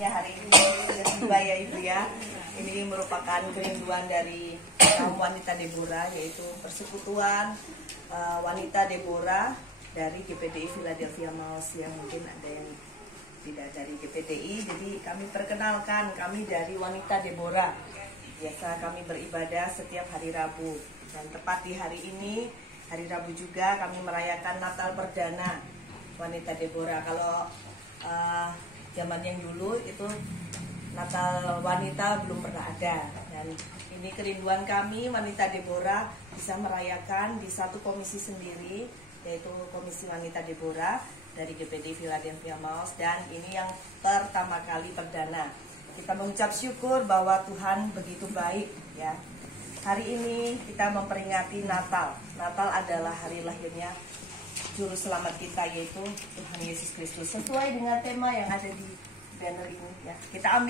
Ya hari ini sudah tiba ya Ibu ya. Ini merupakan kerinduan dari kaum wanita Deborah, yaitu persekutuan wanita Deborah dari GPDI Philadelphia Mouse, yang mungkin ada yang tidak dari GPDI. Jadi kami perkenalkan, kami dari wanita Deborah. Biasa kami beribadah setiap hari Rabu, dan tepat di hari ini, hari Rabu juga, kami merayakan Natal perdana wanita Deborah. Kalau zaman yang dulu itu Natal wanita belum pernah ada, dan ini kerinduan kami wanita Deborah bisa merayakan di satu komisi sendiri, yaitu Komisi Wanita Deborah dari GPDI Philadelphia Mouse, dan ini yang pertama kali perdana. Kita mengucap syukur bahwa Tuhan begitu baik ya. Hari ini kita memperingati Natal. Natal adalah hari lahirnya Juru Selamat kita, yaitu Tuhan Yesus Kristus. Sesuai dengan tema yang ada di banner ini ya. Kita ambil